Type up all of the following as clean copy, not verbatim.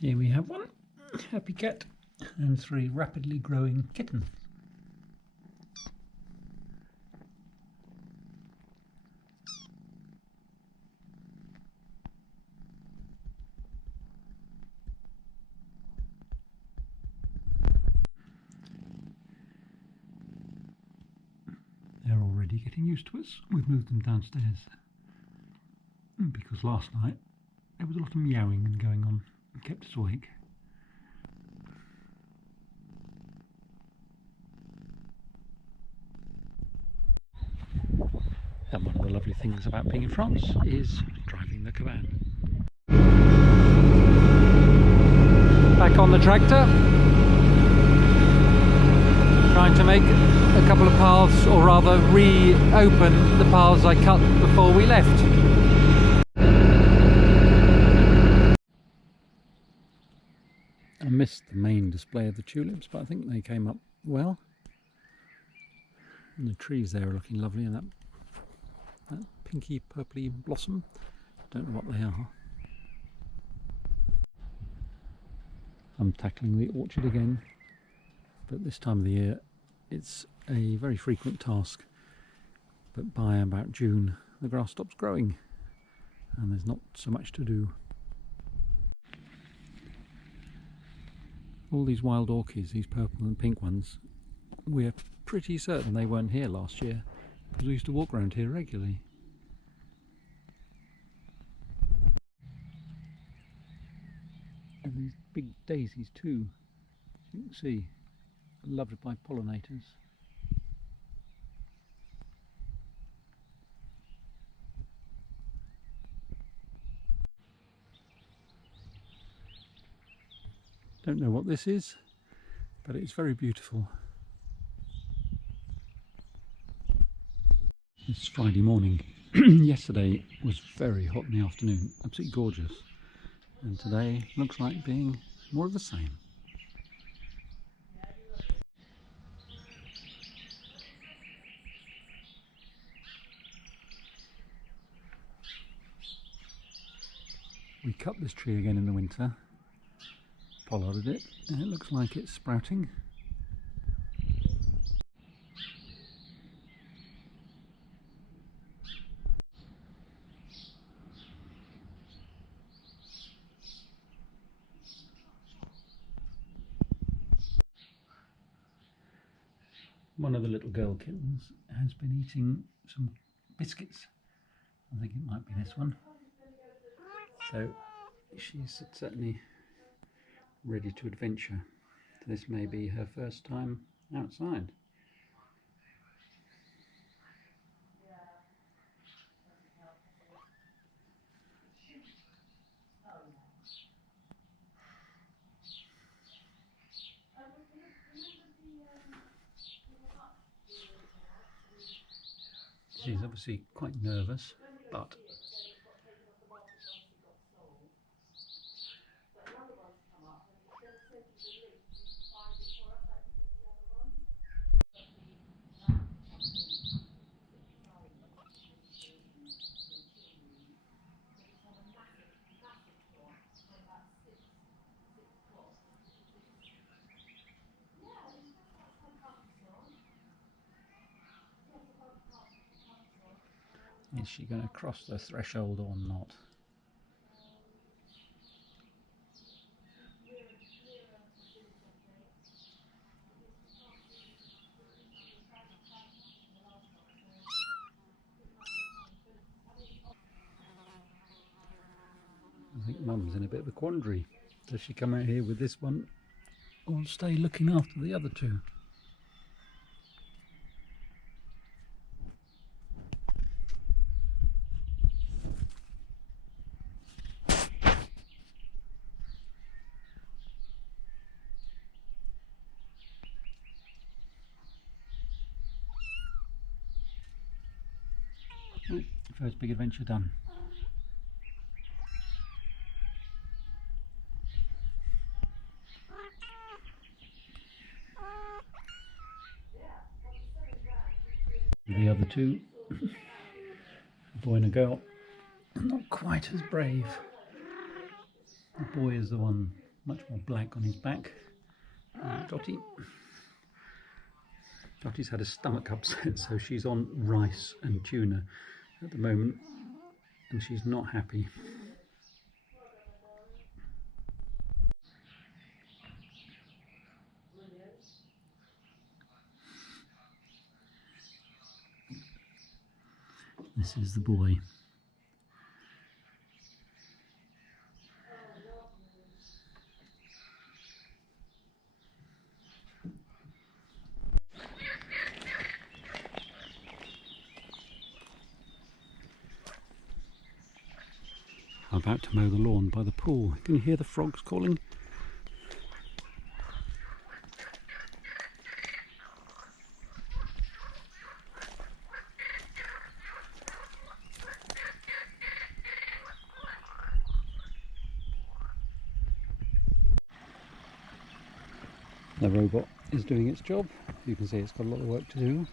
Here we have one happy cat and 3 rapidly growing kittens. They're already getting used to us. We've moved them downstairs because last night there was a lot of meowing and going on and kept us awake. And one of the lovely things about being in France is driving the Caban. Back on the tractor, trying to make a couple of paths, or rather reopen the paths I cut before we left. I missed the main display of the tulips, but I think they came up well. And the trees there are looking lovely, and that pinky purpley blossom, don't know what they are. I'm tackling the orchard again, but this time of the year it's a very frequent task, but by about June the grass stops growing and there's not so much to do. All these wild orchids, these purple and pink ones, we're pretty certain they weren't here last year because we used to walk around here regularly. And these big daisies too, you can see, loved by pollinators. Don't know what this is, but it's very beautiful. It's Friday morning. Yesterday was very hot in the afternoon, absolutely gorgeous, and today looks like being more of the same. We cut this tree again in the winter, pollarded it, and it looks like it's sprouting. One of the little girl kittens has been eating some biscuits. I think it might be this one. So she's certainly ready to adventure. This may be her first time outside. She's obviously quite nervous, but is she going to cross the threshold or not? I think Mum's in a bit of a quandary. Does she come out here with this one or stay looking after the other two? Ooh, first big adventure done. The other two, a boy and a girl, not quite as brave. The boy is the one much more black on his back. Dottie's had a stomach upset, so she's on rice and tuna at the moment, and she's not happy. This is the boy. I'm about to mow the lawn by the pool. Can you hear the frogs calling? The robot is doing its job. You can see it's got a lot of work to do.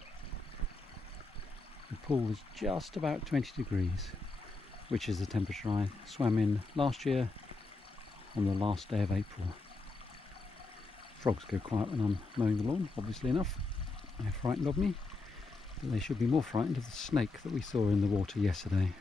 The pool is just about 20 degrees, which is the temperature I swam in last year on the last day of April. Frogs go quiet when I'm mowing the lawn, obviously enough. They're frightened of me, but they should be more frightened of the snake that we saw in the water yesterday.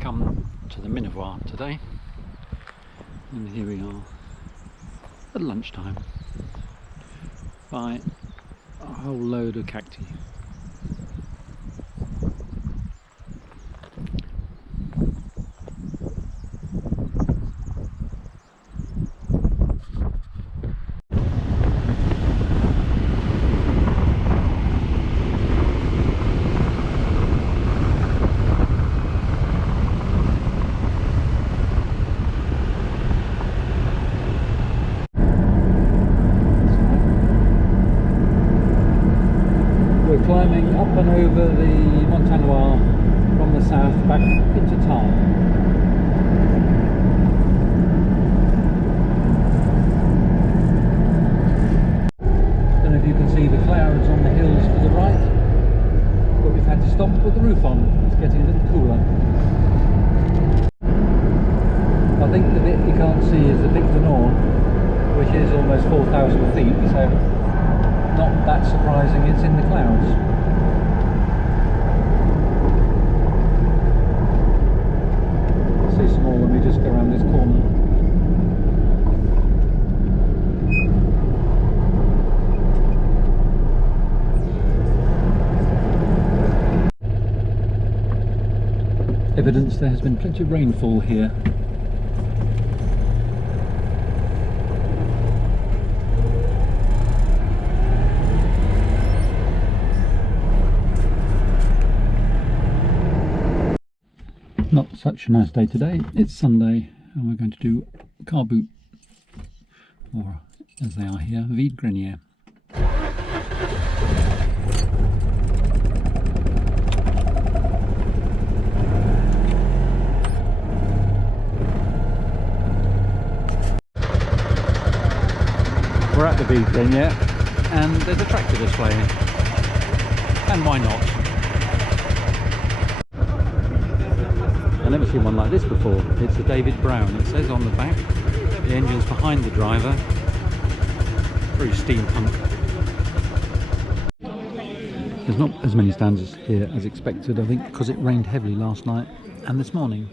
Come to the Minivoire today, and here we are at lunchtime by a whole load of cacti. Climbing up and over the Montanoir from the south back into Tarbes. Don't know if you can see the clouds on the hills to the right, but we've had to stop to put the roof on. It's getting a little cooler. I think the bit you can't see is the Pic du Nord, which is almost 4,000 feet, so not that surprising it's in the clouds. See some more when we just go around this corner. Evidence there has been plenty of rainfall here. Not such a nice day today. It's Sunday and we're going to do car boot, or as they are here, vide grenier. We're at the vide grenier and there's a tractor display, and why not? I've never seen one like this before. It's a David Brown. It says on the back, the engine's behind the driver. Very steampunk. There's not as many stands here as expected, I think, because it rained heavily last night and this morning.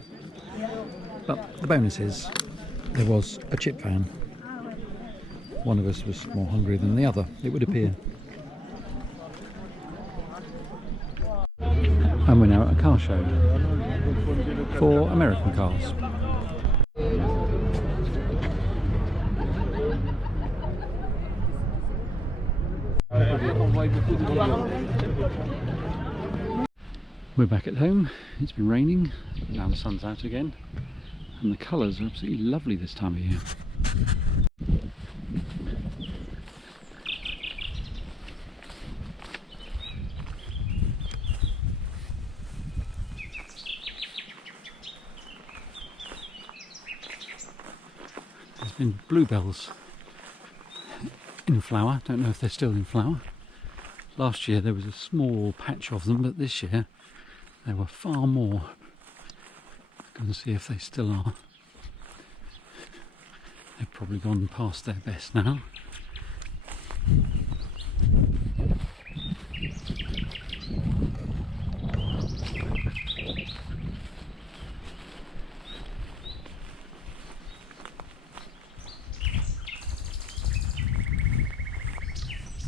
But the bonus is there was a chip van. One of us was more hungry than the other, it would appear. I And we're now at a car show for American cars. We're back at home. It's been raining, now the sun's out again, and the colours are absolutely lovely this time of year. There's been bluebells in flower. Don't know if they're still in flower. Last year there was a small patch of them, but this year there were far more. Go and see if they still are. They've probably gone past their best now.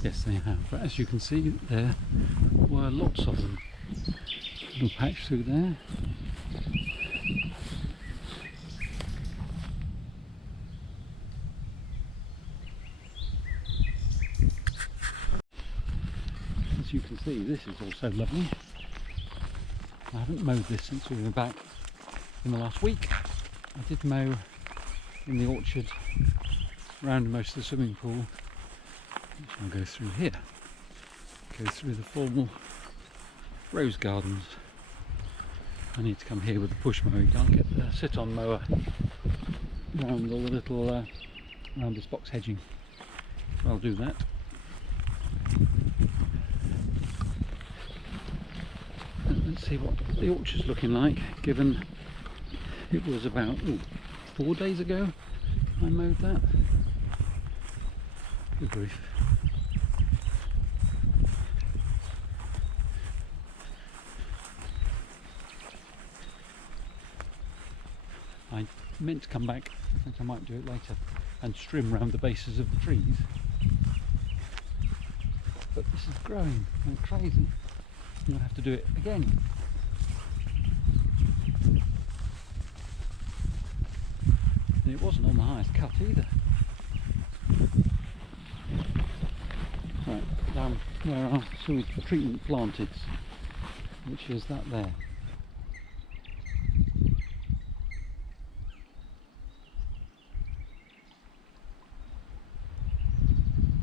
Yes, they have, but as you can see, there were lots of them. Little patch through there. As you can see, this is also lovely. I haven't mowed this since we were back in the last week. I did mow in the orchard around most of the swimming pool, which I'll go through here. Go through the formal rose gardens. I need to come here with a push mower. You can't get the sit-on mower around all the little around this box hedging. So I'll do that. Let's see what the orchard's looking like, given it was about 4 days ago I mowed that. Good grief. I meant to come back, I think I might do it later, and trim around the bases of the trees. But this is growing like crazy. I'm going to have to do it again. And it wasn't on the highest cut either. Right, down where our sewage treatment plant is, which is that there.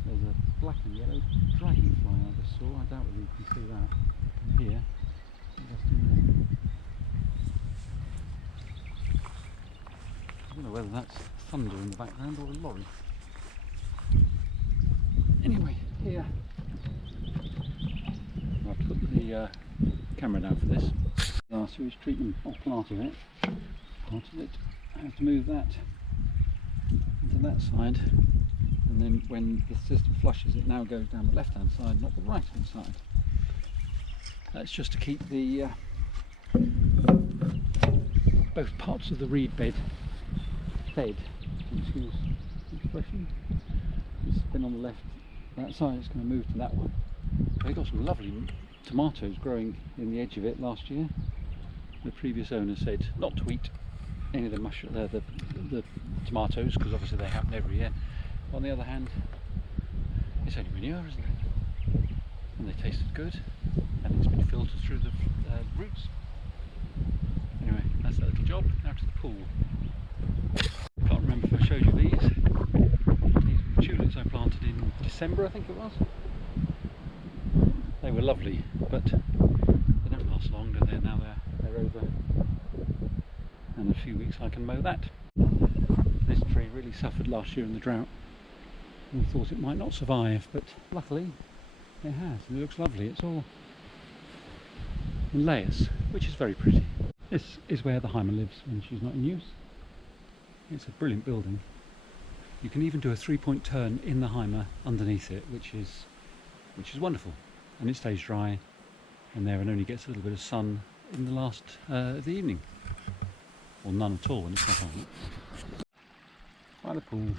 There's a black and yellow dragonfly I just saw. I doubt whether you can see that from here. Just in there. I don't know whether that's thunder in the background or a lorry. Anyway, here I'll have to put the camera down for this. Our sewage treatment, or part of it. I have to move that into that side, and then when the system flushes, it now goes down the left-hand side, not the right-hand side. That's just to keep the both parts of the reed bed fed. Excuse the expression. It's been on the left. That side is going to move to that one. They got some lovely tomatoes growing in the edge of it last year. The previous owner said not to eat any of the tomatoes, because obviously they happen every year. But on the other hand, it's only manure, isn't it? And they tasted good, and it's been filtered through the roots. Anyway, that's that little job. Now to the pool. I can't remember if I showed you these. These tulips I planted in December, I think it was. They were lovely, but they don't last long, do they? Now they're over. And in a few weeks I can mow that. This tree really suffered last year in the drought. We thought it might not survive, but luckily it has. It looks lovely. It's all in layers, which is very pretty. This is where the Heimer lives when she's not in use. It's a brilliant building. You can even do a 3-point turn in the Heimer underneath it, which is wonderful, and it stays dry and there, and only gets a little bit of sun in the last of the evening, or none at all when it's not on. By the pool,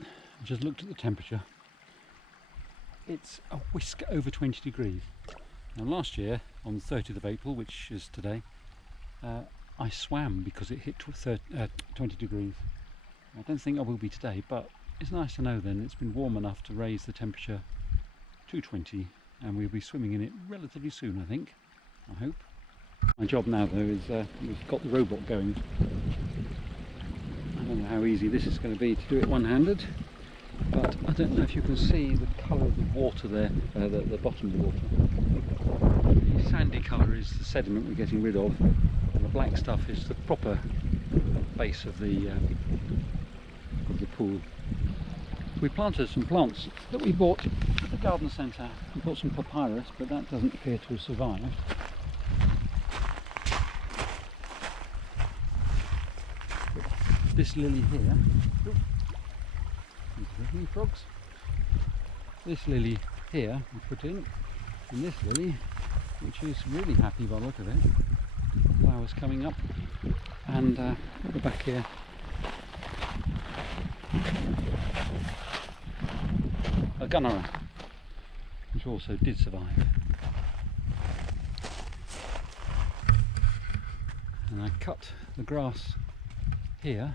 I just looked at the temperature. It's a whisk over 20 degrees. Now last year on the 30th of April, which is today, I swam because it hit 20 degrees. I don't think I will be today, but it's nice to know then it's been warm enough to raise the temperature to 20, and we'll be swimming in it relatively soon, I think. I hope. My job now though is we've got the robot going. I don't know how easy this is going to be to do it one-handed, but I don't know if you can see the colour of the water there, the bottom of the water. The sandy colour is the sediment we're getting rid of, and the black stuff is the proper base of the pool. We planted some plants that we bought at the garden centre. We bought some papyrus, but that doesn't appear to have survived. This lily here, these frogs. This lily here we put in, and this lily, which is really happy by the look of it, flowers coming up, and at the back here, a gunnera, which also did survive. And I cut the grass here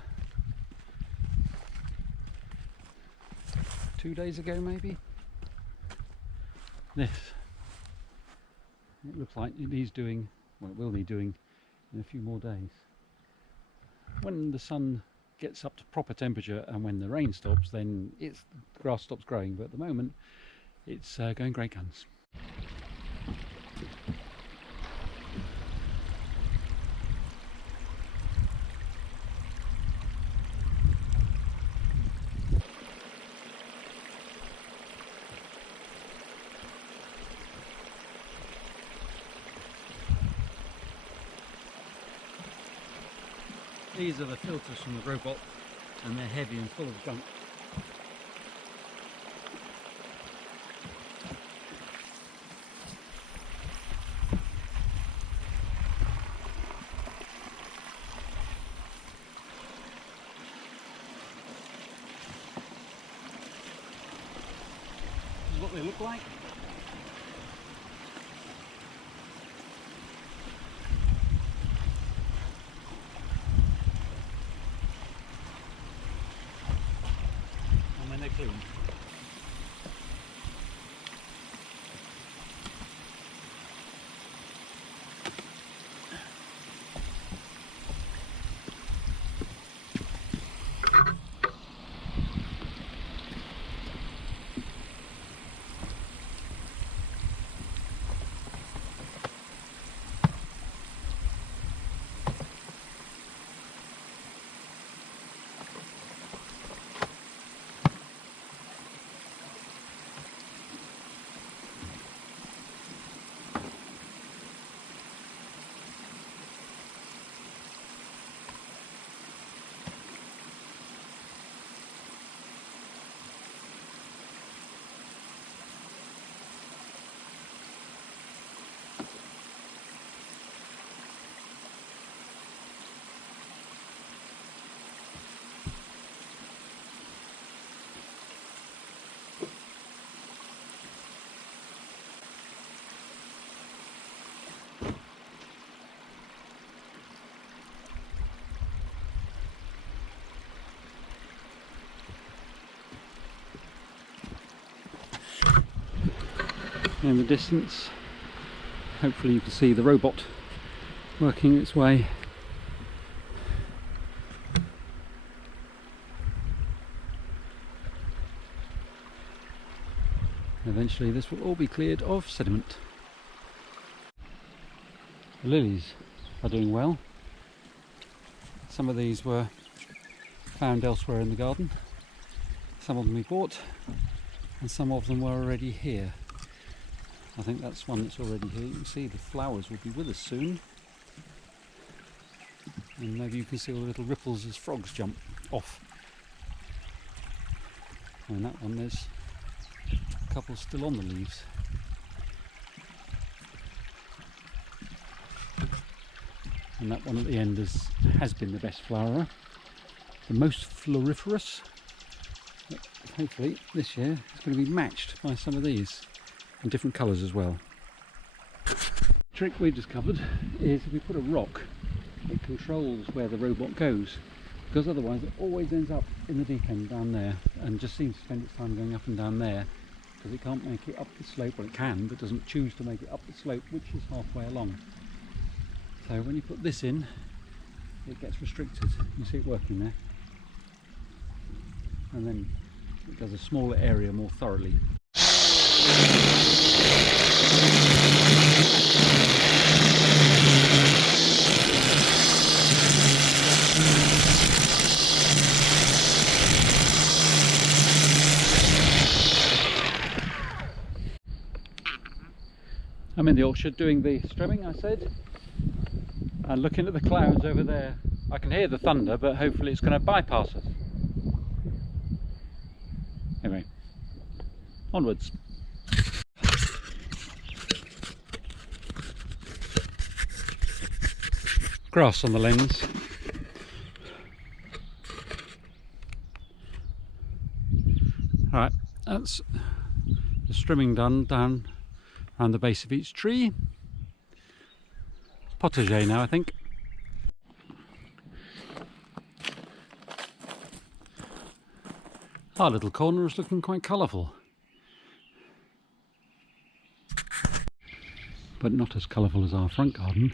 2 days ago maybe. This, it looks like it needs doing, well, it will need doing in a few more days. When the sun gets up to proper temperature and when the rain stops, then the grass stops growing, but at the moment it's going great guns. These are the filters from the robot, and they're heavy and full of gunk. This is what they look like. Clean. In the distance, hopefully you can see the robot working its way. Eventually this will all be cleared of sediment. The lilies are doing well. Some of these were found elsewhere in the garden. Some of them we bought, and some of them were already here. I think that's one that's already here. You can see the flowers will be with us soon. And maybe you can see all the little ripples as frogs jump off. And that one, there's a couple still on the leaves. And that one at the end has been the best flowerer, the most floriferous. But hopefully this year it's going to be matched by some of these, in different colours as well. trick we've discovered is if we put a rock, it controls where the robot goes, because otherwise it always ends up in the deep end down there and just seems to spend its time going up and down there because it can't make it up the slope. Well, it can, but doesn't choose to make it up the slope, which is halfway along. So when you put this in, it gets restricted. You see it working there, and then it does a smaller area more thoroughly. I'm in the orchard doing the strimming, I said, and looking at the clouds over there. I can hear the thunder, but hopefully it's going to bypass us. Anyway, onwards. Grass on the lens. Alright, that's the strimming done down around the base of each tree. Potager now, I think. Our little corner is looking quite colourful, but not as colourful as our front garden.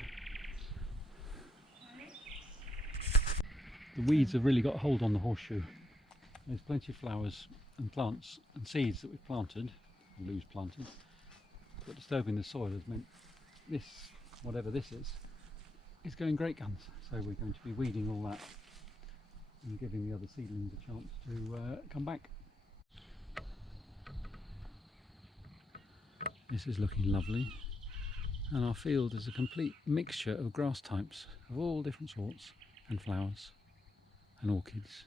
The weeds have really got a hold on the horseshoe. There's plenty of flowers and plants and seeds that we've planted, and Lou's planted, but disturbing the soil has meant this, whatever this is going great guns. So we're going to be weeding all that and giving the other seedlings a chance to come back. This is looking lovely, and our field is a complete mixture of grass types of all different sorts, and flowers and orchids.